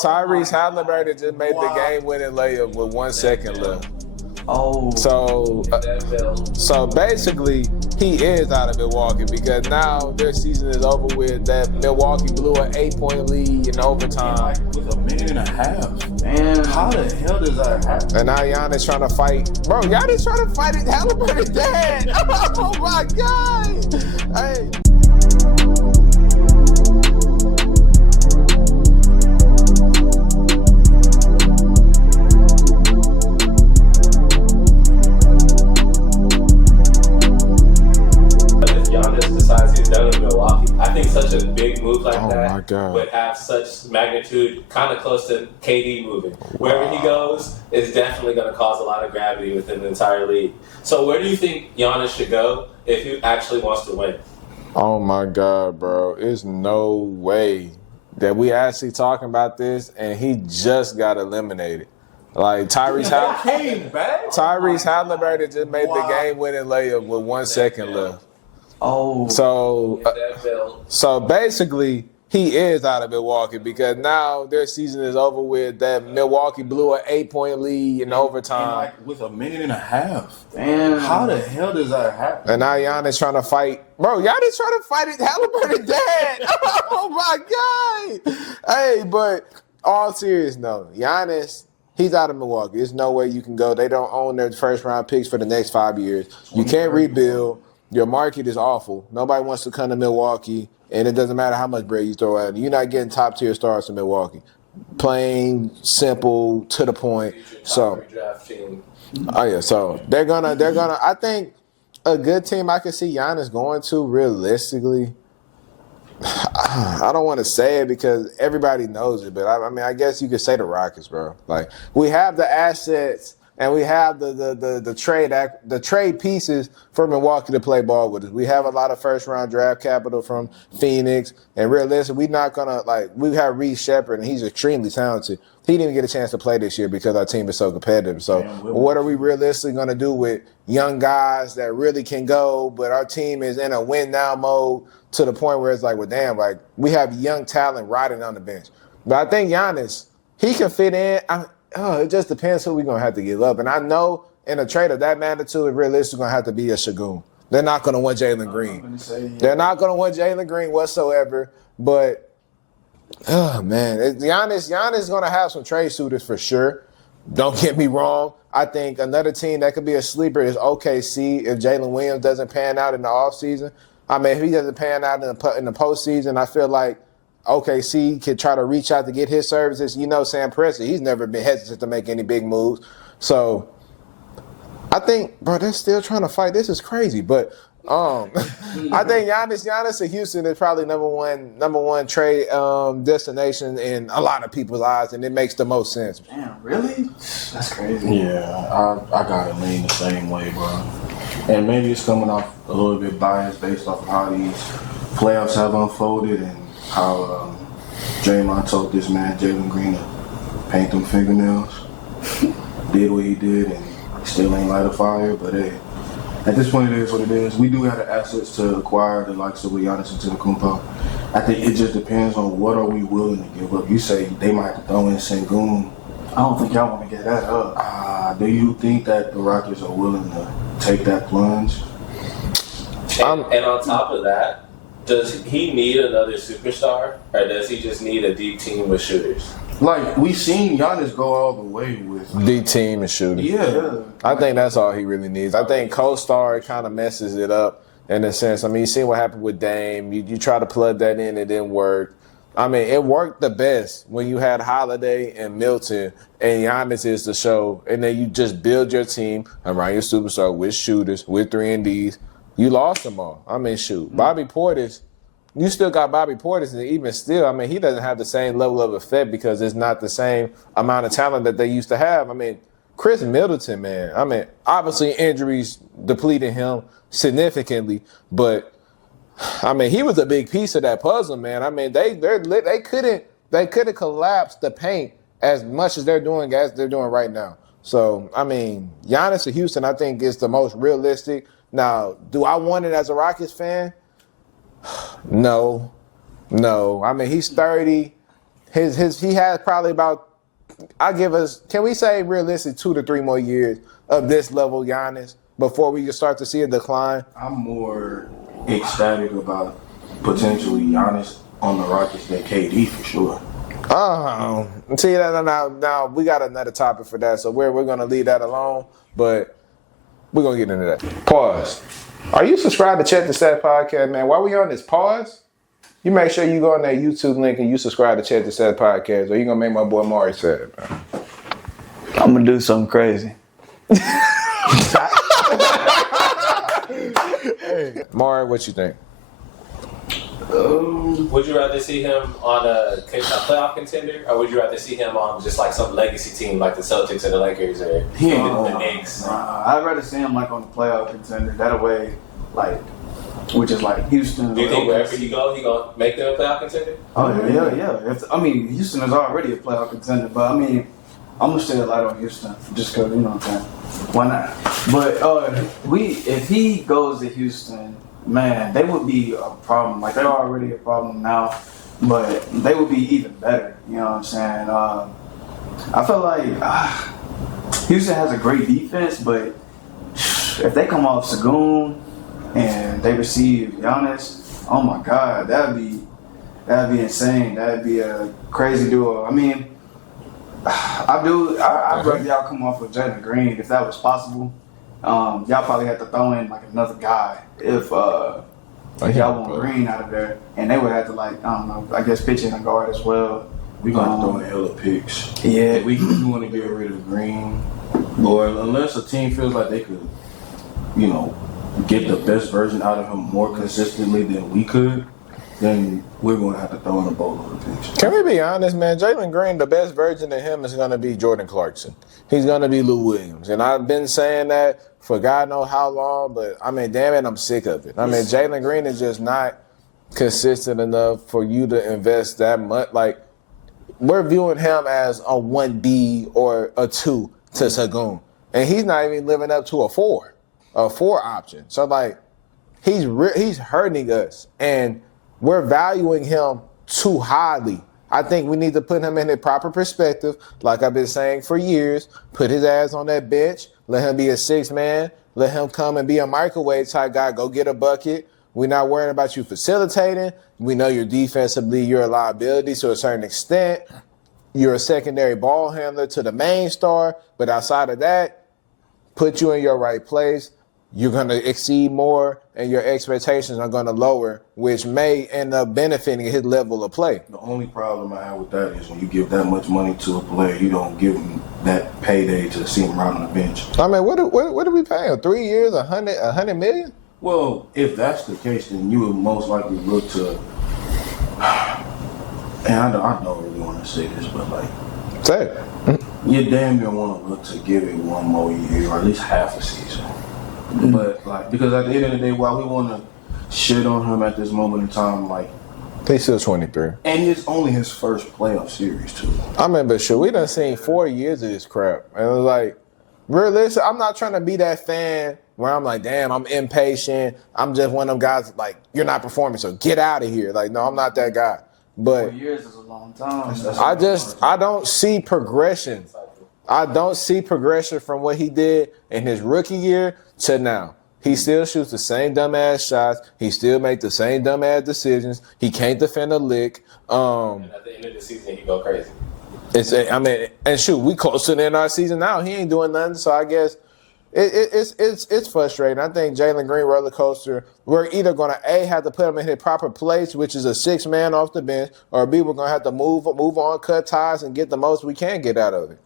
Tyrese Halliburton just made the game-winning layup with 1 second left. Oh. So basically, he is out of Milwaukee because now their season is over with. That Milwaukee blew an 8-point lead in overtime. With a minute and a half. Man. How the hell does that happen? And now Giannis trying to fight. Bro, Giannis trying to fight Halliburton's dad. Oh my God. Hey. I think such a big move like that my God. would have such magnitude, kind of close to KD moving. Wherever he goes, it's definitely going to cause a lot of gravity within the entire league. So where do you think Giannis should go if he actually wants to win? Oh my God, bro. There's no way that we actually talking about this and he just got eliminated. Like Tyrese Halliburton just made the game-winning layup with 1 second left. Oh. So basically, he is out of Milwaukee because now their season is over with. That Milwaukee blew an 8-point lead in overtime. And with a minute and a half. Damn. How the hell does that happen? And now Giannis trying to fight. Bro, Giannis trying to fight Halliburton's dad. Oh my God. Hey, but all serious note, Giannis, he's out of Milwaukee. There's no way you can go. They don't own their first-round picks for the next 5 years. You can't rebuild. Your market is awful. Nobody wants to come to Milwaukee, and it doesn't matter how much bread you throw at them. You're not getting top-tier stars in Milwaukee. Plain, simple, to the point. So, so they're gonna. I think a good team I can see Giannis going to realistically. I don't want to say it because everybody knows it, but I mean, I guess you could say the Rockets, bro. Like we have the assets. And we have the trade pieces for Milwaukee to play ball with us. We have a lot of first-round draft capital from Phoenix. And realistically, we're not going to, we have Reed Shepherd, and he's extremely talented. He didn't even get a chance to play this year because our team is so competitive. So what are we realistically going to do with young guys that really can go, but our team is in a win-now mode to the point where it's like, well, damn, we have young talent riding on the bench. But I think Giannis, he can fit in. It just depends who we're going to have to give up. And I know in a trade of that magnitude, it realistically going to have to be a Şengün. They're not going to want Jalen Green. They're not going to want Jalen Green whatsoever. But, man, Giannis is going to have some trade suitors for sure. Don't get me wrong. I think another team that could be a sleeper is OKC if Jalen Williams doesn't pan out in the offseason. I mean, if he doesn't pan out in the postseason, I feel like OKC could try to reach out to get his services. You know, Sam Presti, he's never been hesitant to make any big moves. So I think, bro, they're still trying to fight. This is crazy. But I think Giannis in Houston is probably number one trade destination in a lot of people's eyes, and it makes the most sense. Damn, really? That's crazy. Yeah, I gotta lean the same way, bro. And maybe it's coming off a little bit biased based off of how these playoffs have unfolded and how Draymond told this man, Jalen Green, to paint them fingernails. Did what he did, and still ain't light a fire. But hey, at this point, it is what it is. We do have the assets to acquire the likes of Giannis Antetokounmpo. I think it just depends on what are we willing to give up. You say they might have to throw in Şengün. I don't think y'all want to get that up. Do you think that the Rockets are willing to take that plunge? And on top of that, does he need another superstar, or does he just need a deep team with shooters? Like, we seen Giannis go all the way with deep team and shooting. Yeah. I think that's all he really needs. I think co-star kind of messes it up in a sense. I mean, you see what happened with Dame. You try to plug that in, it didn't work. I mean, it worked the best when you had Holiday and Milton, and Giannis is the show, and then you just build your team around your superstar with shooters, with 3-and-Ds. You lost them all. I mean, shoot. Bobby Portis, you still got Bobby Portis, and even still, I mean, he doesn't have the same level of effect because it's not the same amount of talent that they used to have. I mean, Chris Middleton, man, I mean, obviously injuries depleted him significantly, but, I mean, he was a big piece of that puzzle, man. I mean, they couldn't collapse the paint as much as they're doing right now. So, I mean, Giannis to Houston, I think, is the most realistic. Now, do I want it as a Rockets fan? No. I mean, he's 30. he has probably about, can we say realistic 2 to 3 more years of this level Giannis before we can start to see a decline? I'm more ecstatic about potentially Giannis on the Rockets than KD for sure. See, now we got another topic for that, so we're going to leave that alone, but we're going to get into that. Pause. Are you subscribed to Check the Stat Podcast, man? While we on this pause, you make sure you go on that YouTube link and you subscribe to Check the Stat Podcast, or you're going to make my boy Omari sad, man. I'm gonna do something crazy. Hey, Omari, what you think? Would you rather see him on a playoff contender, or would you rather see him on just like some legacy team like the Celtics or the Lakers or the Knicks? I'd rather see him like on the playoff contender. That way, like, which is like Houston. Do you think wherever you go, he gonna make them a playoff contender? Oh yeah. Houston is already a playoff contender, but I'm gonna stay a light on Houston just because, you know what I'm saying. Why not? But if he goes to Houston, man, they would be a problem. Like, they're already a problem now, but they would be even better. You know what I'm saying? I feel like Houston has a great defense, but if they come off Sagoon and they receive Giannis, oh my God, that'd be insane. That'd be a crazy duo. I mean, I'd rather y'all come off with Jalen Green if that was possible. Y'all probably had to throw in like another guy if y'all want Green out of there, and they would have to, like, I don't know, I guess pitch in a guard as well. We gonna throw in hella picks. Yeah, if we want to get rid of Green, or unless a team feels like they could, you know, get the best version out of him more consistently than we could, then we're going to have to throw in a boatload of picks. Can we be honest, man? Jalen Green, the best version of him is going to be Jordan Clarkson. He's going to be Lou Williams. And I've been saying that for God knows how long, but, I mean, damn it, I'm sick of it. I mean, Jalen Green is just not consistent enough for you to invest that much. Like, we're viewing him as a 1B or a 2 to Sagoon. And he's not even living up to a 4 option. So, like, he's hurting us. And we're valuing him too highly. I think we need to put him in a proper perspective, like I've been saying for years. Put his ass on that bench. Let him be a 6-man. Let him come and be a microwave type guy. Go get a bucket. We're not worrying about you facilitating. We know you're defensively, you're a liability to a certain extent. You're a secondary ball handler to the main star. But outside of that, put you in your right place. You're going to exceed more, and your expectations are going to lower, which may end up benefiting his level of play. The only problem I have with that is when you give that much money to a player, you don't give him that payday to see him right on the bench. I mean, what do we pay him? 3 years, $100 million? Well, if that's the case, then you would most likely look to, and I don't really want to say this, but like, say it. You damn near want to look to give it one more year, or at least half a season. But, like, because at the end of the day, while we want to shit on him at this moment in time, like, he's still 23. And it's only his first playoff series, too. I mean, but sure, we done seen 4 years of this crap. And it was like, realistic, I'm not trying to be that fan where I'm like, damn, I'm impatient. I'm just one of them guys, like, you're not performing, so get out of here. Like, no, I'm not that guy. But 4 years is a long time. I don't see progression. I don't see progression from what he did in his rookie year to now. He still shoots the same dumbass shots. He still makes the same dumbass decisions. He can't defend a lick. And at the end of the season, he go crazy. We close to the end of our season now. He ain't doing nothing. So I guess it's frustrating. I think Jalen Green roller coaster. We're either going to have to put him in his proper place, which is a 6-man off the bench, or B, we're going to have to move on, cut ties, and get the most we can get out of it.